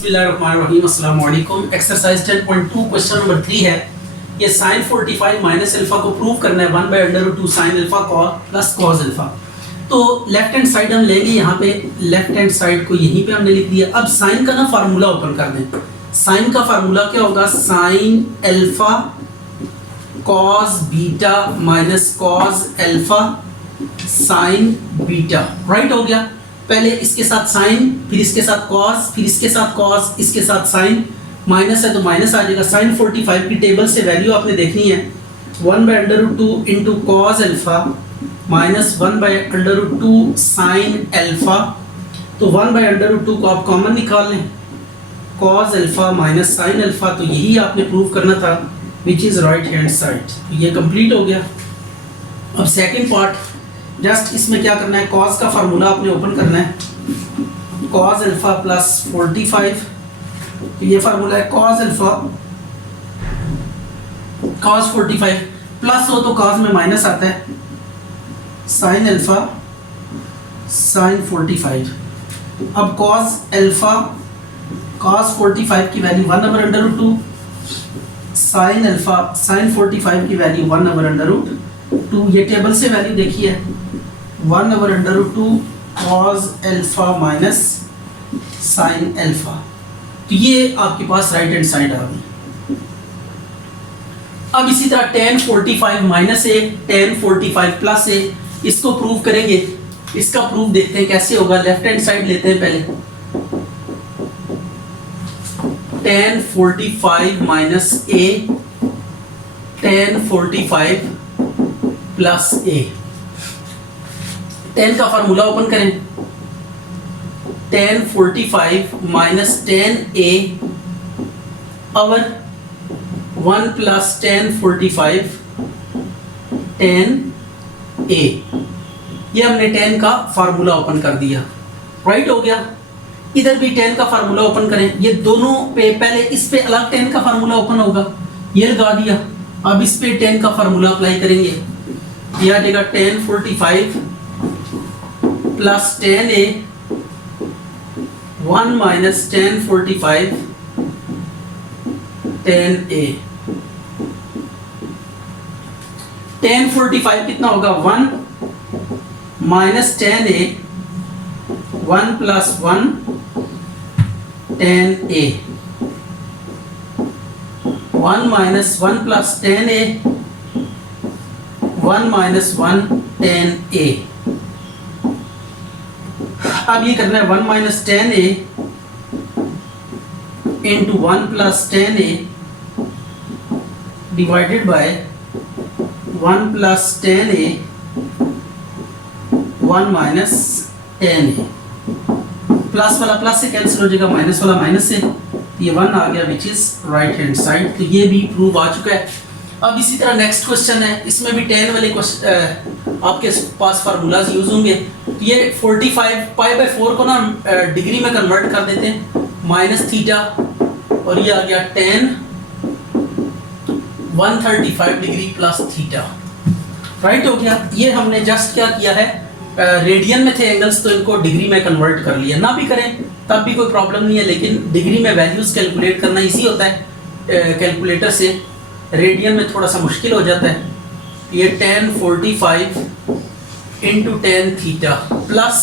बिस्मिल्लाहिर्रहमानिर्रहीम अस्सलाम वालेकुम। एक्सरसाइज 10.2 क्वेश्चन नंबर 3 है। ये sin 45 माइनस अल्फा को प्रूव करना है 1/√2 sin alpha plus cos alpha. तो लेफ्ट हैंड साइड हम लेंगे, यहाँ पे लेफ्ट हैंड साइड को यहीं पे हमने लिख दिया। अब साइन का ना फार्मूला ओपन कर दें। साइन का फार्मूला क्या होगा? sin alpha cos beta minus cos alpha sin beta. Right हो गया। पहले इसके साथ साइन, फिर इसके साथ कॉस, फिर इसके साथ कॉस, इसके साथ साइन, माइनस है तो माइनस आ जाएगा। साइन 45 की टेबल से वैल्यू आपने देखनी है 1/√2 into cos alpha minus 1/√2 sine alpha. तो 1/√2 को आप कॉमन निकाल लें, cos alpha minus sine alpha. तो यही आपने प्रूव करना था, which is right hand side. ये कंप्लीट हो गया। अब सेकेंड पार्ट, जस्ट इसमें क्या करना है, कॉस का फार्मूला आपने ओपन करना है। कॉस अल्फा प्लस 45, तो ये फार्मूला है कॉस अल्फा कॉस 45 प्लस हो तो कॉस में माइनस आता है, साइन अल्फा साइन 45। अब कॉस अल्फा कॉस 45 की वैल्यू 1/√2, साइन अल्फा साइन 45 की वैल्यू 1/√2। ये टेबल से वैल्यू देखिए 1/√2 cos alpha minus sine alpha. तो ये आपके पास राइट हैंड साइड आ गई। अब इसी तरह tan 45 माइनस ए tan 45 प्लस ए, इसको प्रूव करेंगे। इसका प्रूफ देखते हैं कैसे होगा। लेफ्ट हैंड साइड लेते हैं पहले। tan 45 माइनस ए tan 45 प्लस ए। tan का फार्मूला ओपन करें। tan 45 माइनस tan a और 1 प्लस tan 45 tan a। ये हमने tan का फार्मूला ओपन कर दिया। राइट हो गया। इधर भी tan का फार्मूला ओपन करें। ये दोनों पे पहले इस पे अलग tan का फार्मूला ओपन होगा, ये लगा दिया। अब इस पे tan का फार्मूला अप्लाई करेंगे। ये आ जाएगा tan 45 plus tan a 1 minus tan 45 tan a। tan 45 कितना होगा? 1 minus tan a 1 plus 1 tan a 1 minus 1 plus tan a 1 minus 1 tan a। अब ये करना है 1 minus tan a into 1 plus tan a divided by 1 plus tan a 1 minus tan a। Plus वाला plus से cancel हो जाएगा, minus वाला minus से, ये 1 आ गया, which is right hand side. तो ये भी प्रूव आ चुका है। अब इसी तरह नेक्स्ट क्वेश्चन है, इसमें भी tan वाले आपके पास फार्मूलाज यूज होंगे। तो ये 45 π/4 को ना डिग्री में कन्वर्ट कर देते हैं, माइनस थीटा, और ये आ गया tan 135 degree plus theta. Right हो गया। ये हमने जस्ट क्या किया है, रेडियन में थे एंगल्स तो इनको डिग्री में कन्वर्ट कर लिया। ना भी करें तब भी कोई प्रॉब्लम नहीं है, लेकिन डिग्री में वैल्यूज कैलकुलेट करना इजी होता है कैलकुलेटर से। रेडियन में थोड़ा सा मुश्किल हो जाता है। ये tan 45 into tan theta plus,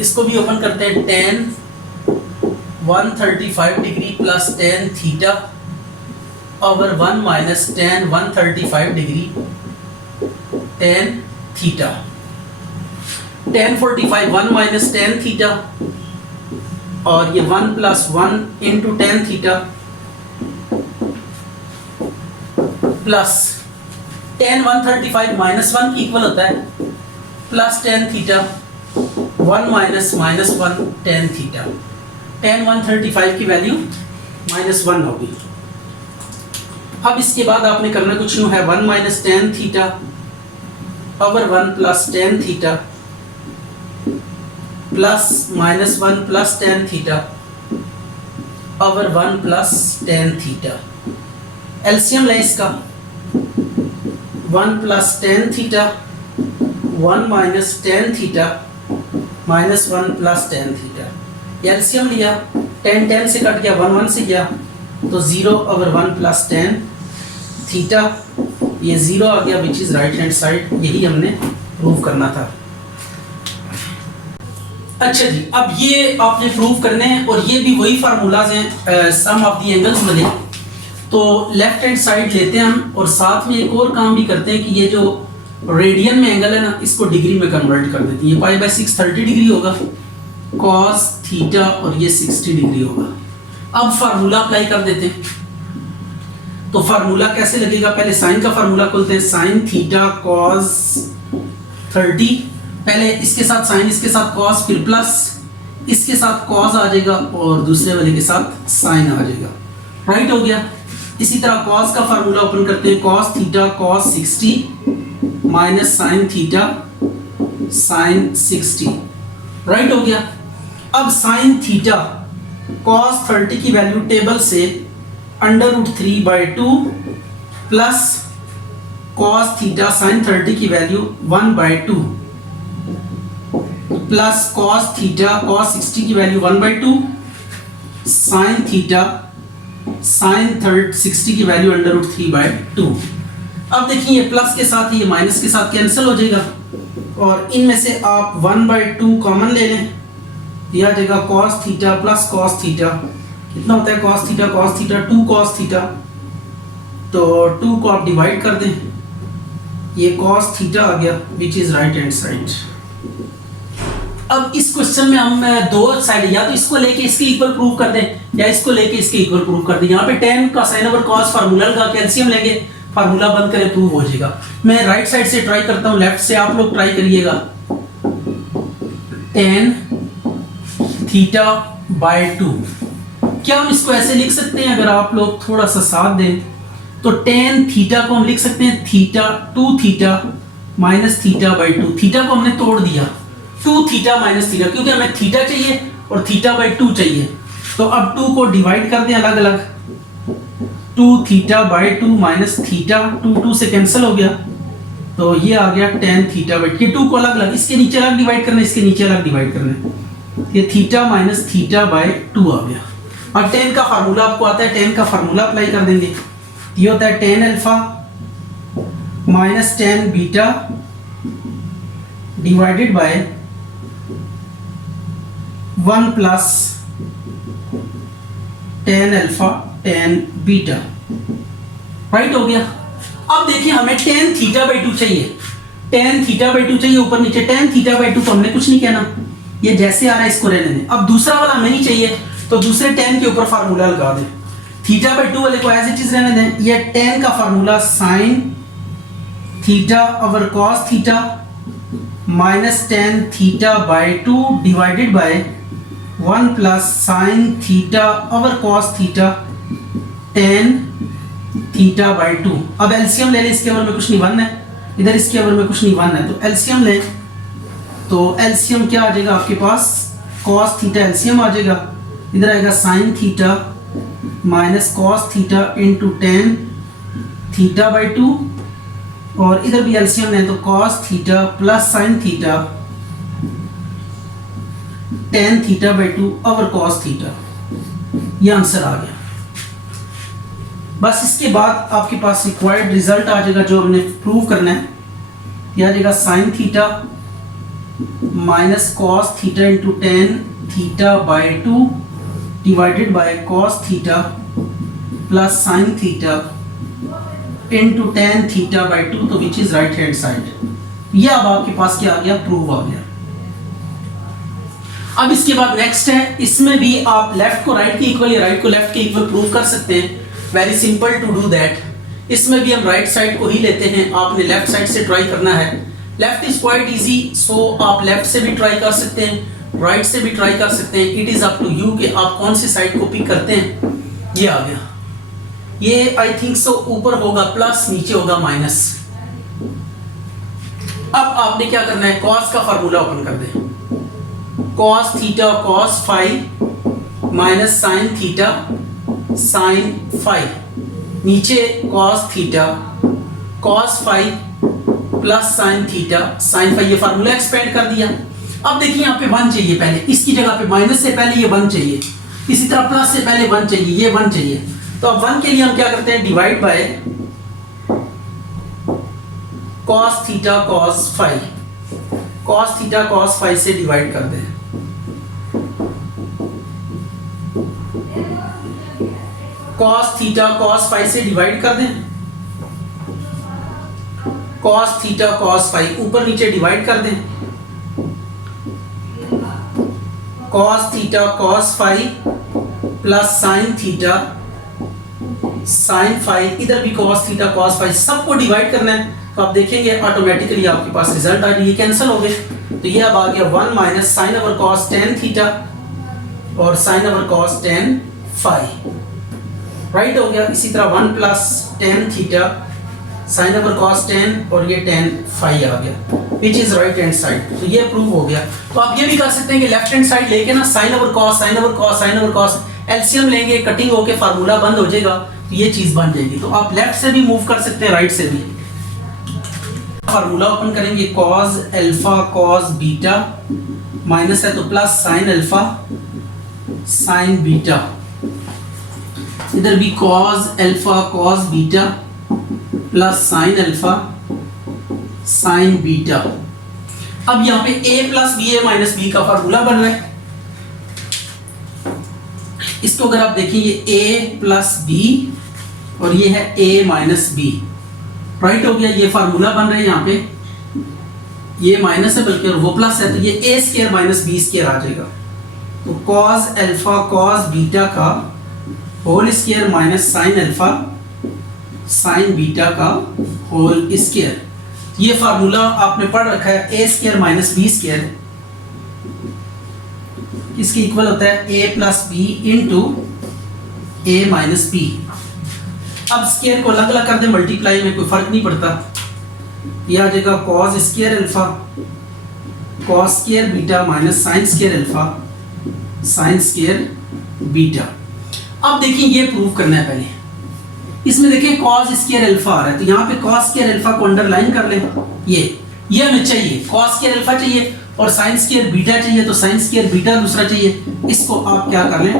इसको भी ओपन करते हैं, tan 135 degree plus tan theta over 1 minus tan 135 degree tan theta. tan 45 1 minus tan theta और ये 1 plus 1 into tan theta plus tan 135 minus 1 की इक्वल होता है plus tan theta 1 minus minus 1 tan theta. tan 135 की value -1 होगी। अब इसके बाद आपने करना कुछ यूँ है, 1 minus tan theta over 1 plus tan theta plus -1 plus tan theta over 1 plus tan theta. LCM लें इसका, 1 plus tan theta 1 minus tan theta -1 plus tan theta. LCM लिया, 10 10 से कट गया, 1 1 से गया, तो 0/1 प्लस 10 थीटा, ये 0 आ गया which is right hand side. यही हमने प्रूव करना था। अच्छा जी, अब ये आपने प्रूव करने हैं और ये भी वही फार्मूलाज हैं सम ऑफ द एंगल्स वाले। तो लेफ्ट हैंड साइड लेते हैं हम और साथ में एक और काम भी करते हैं कि ये जो रेडियन में एंगल है ना, इसको डिग्री में कन्वर्ट कर देते हैं। ये π/6 30 डिग्री होगा cos थीटा और ये 60 डिग्री होगा। अब फार्मूला अप्लाई कर देते हैं। तो फार्मूला कैसे लगेगा, पहले साइन का फार्मूला खोलते हैं, साइन थीटा cos 30, पहले इसके साथ साइन, इसके साथ cos, फिर प्लस इसके साथ cos आ जाएगा और दूसरे वाले के साथ साइन आ जाएगा। राइट हो गया। इसी तरह cos का फार्मूला ओपन करते हैं, cos theta cos 60 minus sine theta sine 60। Right हो गया। अब साइन थीटा cos 30 की वैल्यू टेबल से √3/2 प्लस cos थीटा साइन 30 की value 1/2 plus cos theta cos 60 की वैल्यू 1/2 साइन थीटा साइन 60 की वैल्यू √3/2। अब देखिए ये प्लस के साथ ये माइनस के साथ कैंसिल हो जाएगा और इनमें से आप 1/2 कॉमन ले लें, यह आ जाएगा cos theta plus cos theta. कितना होता है cos थीटा 2 cos थीटा, तो 2 को आप डिवाइड कर दें, ये cos थीटा आ गया which is right hand side. अब इस क्वेश्चन में हम दो साइड, या तो इसको लेके इसके इक्वल प्रूव कर दें या इसको लेके इसके इक्वल प्रूव कर दें। यहाँ पे tan का sin ओवर cos फार्मूला लगा के एलसीएम लेंगे, फार्मूला बंद करें, प्रूव हो जाएगा। मैं राइट साइड से ट्राई करता हूँ, लेफ्ट से आप लोग ट्राई करिएगा। tan θ/2, क्या हम इसको ऐसे लिख सकते हैं, अगर आप लोग थोड़ा सा साथ दें तो tan थीटा को हम लिख सकते हैं थीटा 2 थीटा माइनस θ/2। थीटा को हमने तोड़ दिया, 2 थीटा माइनस थीटा, क्योंकि हमें थीटा चाहिए और θ/2 चाहिए। तो अब 2 को डिवाइड कर दें अलग अलग, 2 θ/2 माइनस थीटा, 2 से कैंसिल हो गया, तो ये आ गया tan θ/2। ये 2 को अलग अलग, इसके नीचे अलग डिवाइड करना है, इसके नीचे अलग डिवाइड करना है, ये थीटा माइनस θ/2 आ गया। अब tan का फार्मूला आपको आता है, tan का फार्मूला अप्लाई कर देंगे, ये होता है tan alpha minus tan beta divided by 1 plus tan alpha tan beta. Right हो गया। अब देखिए हमें tan θ/2 चाहिए, tan θ/2 चाहिए ऊपर नीचे। tan θ/2 को हमने कुछ नहीं कहना, ये जैसे आ रहा है इसको रहने दें। अब दूसरा वाला हमें नहीं चाहिए, तो दूसरे tan के ऊपर फार्मूला लगा दें, θ/2 वाले को एज इट इज रहने दें। ये tan का formula sin theta over cos theta minus tan θ/2 divided by 1 plus sin theta over cos theta tan θ/2। अब एलसीएम ले लें, इसके ओवर में कुछ नहीं 1 है, इधर इसके ओवर में कुछ नहीं 1 है, तो एलसीएम लें, तो एलसीएम क्या आ जाएगा आपके पास, cos थीटा एलसीएम आ जाएगा, इधर आएगा sin theta minus cos theta into tan θ/2 और इधर भी एलसीएम है, तो cos theta plus sin theta tan θ/2 over cos theta. ये आंसर आ गया। बस इसके बाद आपके पास रिक्वायर्ड रिजल्ट आ जाएगा जो हमने प्रूव करना है। यह आ जाएगा sin theta minus cos theta into tan θ/2 divided by cos theta plus sin theta into tan θ/2, तो which is right hand side. ये अब आपके पास क्या आ गया, प्रूव आ गया। अब इसके बाद नेक्स्ट है, इसमें भी आप लेफ्ट को राइट के इक्वल या राइट को लेफ्ट के इक्वल प्रूव कर सकते हैं। Very simple to do that. इसमें भी हम राइट साइड को ही लेते हैं, आपने लेफ्ट साइड से ट्राई करना है। लेफ्ट इज क्वाइट इजी, सो आप लेफ्ट से भी ट्राई कर सकते हैं, राइट से भी ट्राई कर सकते हैं। It is up to you कि आप कौन सी साइड को पिक करते हैं। ये आ गया, ये आई थिंक सो ऊपर होगा प्लस, नीचे होगा माइनस। अब आपने क्या करना है, cos का फार्मूला ओपन कर दें, cos theta cos phi minus sin theta sin phi, नीचे cos theta cos phi plus sin theta sin phi. ये फार्मूला एक्सपेंड कर दिया। अब देखिए यहाँ पे 1 चाहिए, पहले इसकी जगह पे माइनस से पहले ये 1 चाहिए, इसी तरह प्लस से पहले 1 चाहिए, ये 1 चाहिए। तो अब 1 के लिए हम क्या करते हैं, divide by cos theta cos phi, cos theta cos phi से डिवाइड कर दें। cos थीटा cos फाई से डिवाइड कर दें, cos थीटा cos फाई ऊपर नीचे डिवाइड कर दें, cos theta cos phi plus sin theta sin phi, इधर भी cos थीटा cos फाई, सबको डिवाइड करना है। तो आप देखेंगे ऑटोमेटिकली आपके पास रिजल्ट आ गया, ये कैंसिल हो गए। तो ये अब आ गया 1 minus sine over cos tan theta और sin over cos tan phi, right हो गया। इसी तरह 1 plus tan theta sin over cos tan और ये tan फाई आ गया, which is right hand side. तो ये प्रूव हो गया। तो आप ये भी कर सकते हैं कि लेफ्ट हैंड साइड लेके ना sin over cos sin over cos sin over cos LCM लेंगे, कटिंग होके फार्मूला बंद हो जाएगा, तो ये चीज बन जाएगी। तो आप लेफ्ट से भी मूव कर सकते हैं, राइट से भी। फार्मूला ओपन करेंगे, cos alpha cos beta minus है तो plus sin alpha sin beta, इधर भी cos alpha cos beta plus sin alpha sin beta. अब यहाँ पे a plus B A minus B का फार्मूला बन रहा है। इसको अगर आप देखेंगे a प्लस बी और ये है a माइनस बी, राइट हो गया। ये फार्मूला बन रहा है, यहाँ पे ये माइनस है बल्कि वो प्लस है, तो ये a square minus B square आ जाएगा। तो cos अल्फा cos बीटा का whole square minus sin alpha sin beta का होल स्क्वायर। ये फार्मूला आपने पढ़ रखा है, a square minus B square इसके इक्वल होता है a plus B into A minus B. अब स्क्वायर को अलग अलग कर दे, मल्टीप्लाई में कोई फर्क नहीं पड़ता। यह आ जाएगा cos square alpha cos square beta minus sin square alpha sin square beta. अब देखिए ये प्रूव करना है पहले। इसमें देखिए cos स्क्वायर अल्फा आ रहा है, तो यहाँ पे cos स्क्वायर अल्फा को अंडरलाइन कर लें। ये हमें चाहिए, cos स्क्वायर अल्फा चाहिए और sin स्क्वायर बीटा चाहिए, तो sin स्क्वायर बीटा दूसरा चाहिए। इसको आप क्या कर लें,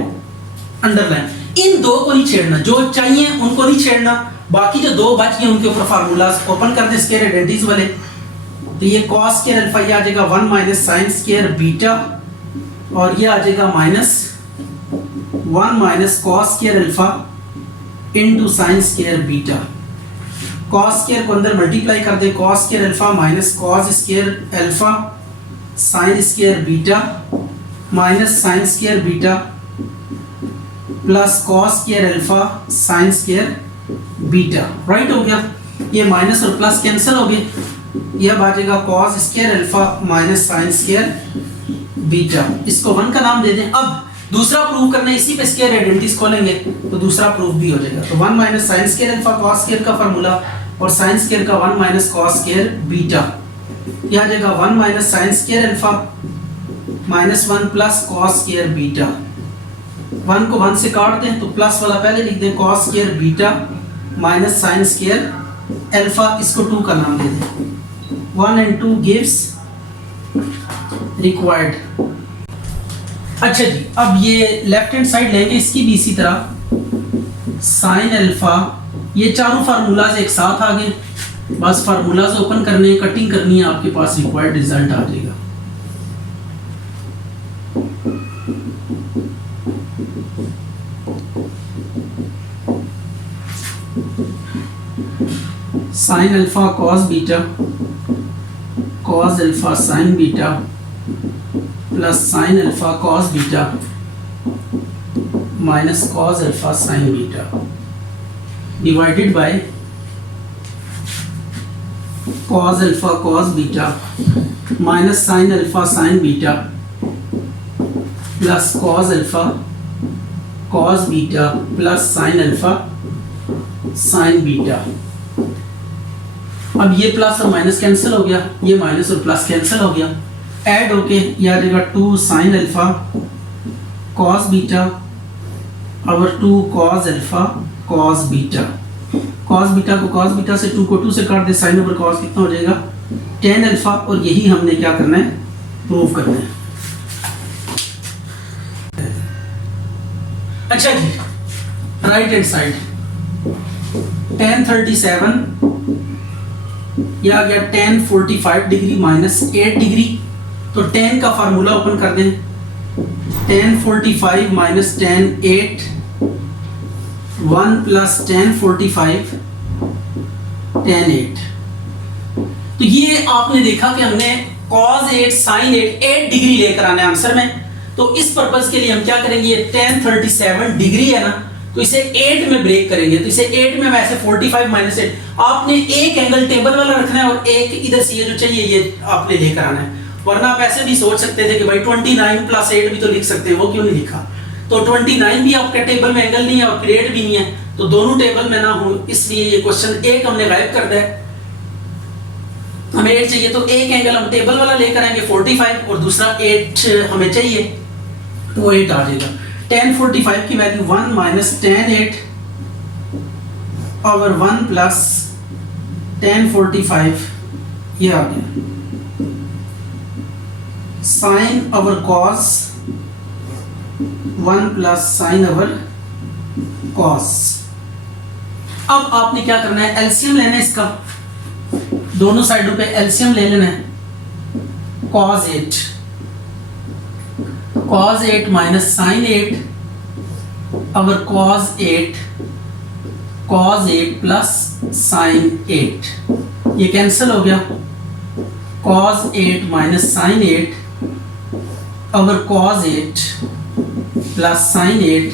अंडरलाइन। इन दो को नहीं छेड़ना, जो चाहिए उनको नहीं छेड़ना, बाकी जो दो बच गए उनके ऊपर फार्मूला ओपन कर दे स्क्वायर आइडेंटिटीज वाले। तो ये cos स्क्वायर अल्फा ये आ जाएगा 1 माइनस sin स्क्वायर बीटा और ये आ जाएगा minus 1 minus cos square alpha into sin square beta. cos square को अंदर मल्टीप्लाई कर दे, cos square alpha minus cos square alpha sin square beta minus sin square beta plus cos square alpha sin square beta, right हो गया। ये minus और plus cancel हो गए, यह अब आ जाएगा cos square alpha minus sin square beta. इसको 1 का नाम दे दें। अब दूसरा प्रूव करना है, इसी पे स्क्वायर आइडेंटिटीज खोलेंगे तो दूसरा प्रूफ भी हो जाएगा। तो 1 minus sin square alpha cos square का फार्मूला और sin स्क्वायर का 1 माइनस cos स्क्वायर बीटा। यह आ जाएगा 1 minus sin square alpha minus 1 plus cos square beta. 1 को 1 से काट दें तो प्लस वाला पहले लिख दें, cos square beta minus sin square alpha, इसको 2 का नाम दे दें। 1 and 2 gives required। अच्छा जी, अब ये लेफ्ट हैंड साइड लेंगे, इसकी भी इसी तरह sin अल्फा। ये चारों फार्मूलाज एक साथ आ गए, बस फार्मूलाज ओपन करने कटिंग करनी है, आपके पास रिक्वायर्ड रिजल्ट आ जाएगा। sin alpha cos beta cos alpha sin beta plus sin alpha cos beta minus cos alpha sin beta divided by cos alpha cos beta minus sin alpha sin beta plus cos alpha cos beta plus sin alpha sin beta. अब ये plus और minus cancel हो गया, ये minus और plus cancel हो गया, add होके ये आ जाएगा 2 sin अल्फा cos बीटा और 2 cos alpha cos beta. cos beta को cos बीटा से 2 को 2 से काट दे, sin ओवर cos कितना हो जाएगा tan अल्फा। और यही हमने क्या करना है, प्रूव करना है। अच्छा जी, राइट हैंड साइड tan 37 यह आ गया tan 45 डिग्री माइनस 8 डिग्री। तो tan का फार्मूला ओपन कर दें, tan 45 minus tan 8 1 plus tan 45 tan 8। तो ये आपने देखा कि हमने cos 8 sin 8 डिग्री लेकर आना है आंसर में। तो इस पर्पस के लिए हम क्या करेंगे, ये tan 37 डिग्री है ना, तो इसे 8 में ब्रेक करेंगे। तो इसे 8 में वैसे 45 माइनस 8 आपने एक एंगल टेबल वाला रखना है और एक इधर से ये जो चाहिए ये आपने लेकर आना है। वरना आप ऐसे भी सोच सकते थे कि भाई 29 प्लस 8 भी तो लिख सकते हैं, वो क्यों नहीं लिखा। तो 29 भी आपके टेबल में एंगल नहीं है और 8 भी नहीं है, तो दोनों टेबल में ना हो, इसलिए ये क्वेश्चन एक हमने गायब कर दिया है। हमें 8 चाहिए तो एक एंगल हम टेबल वाला लेकर आएंगे 45 और दूसरा 8 हमें चाहिए, तो वो 8 आ जाएगा। tan 45 की value 1 minus tan 8 over 1 plus tan 45 ये आ गया, sine over cos 1 plus sine over cos। अब आपने क्या करना है, एलसीएम लेना है इसका, दोनों साइडों पे एलसीएम ले लेना है। cos 8 minus sine 8 over cos 8 plus sine 8, ये कैंसिल हो गया। cos 8 minus sine 8 over cos 8 plus sine 8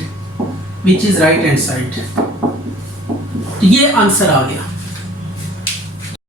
which is right hand side. तो ये आंसर आ गया।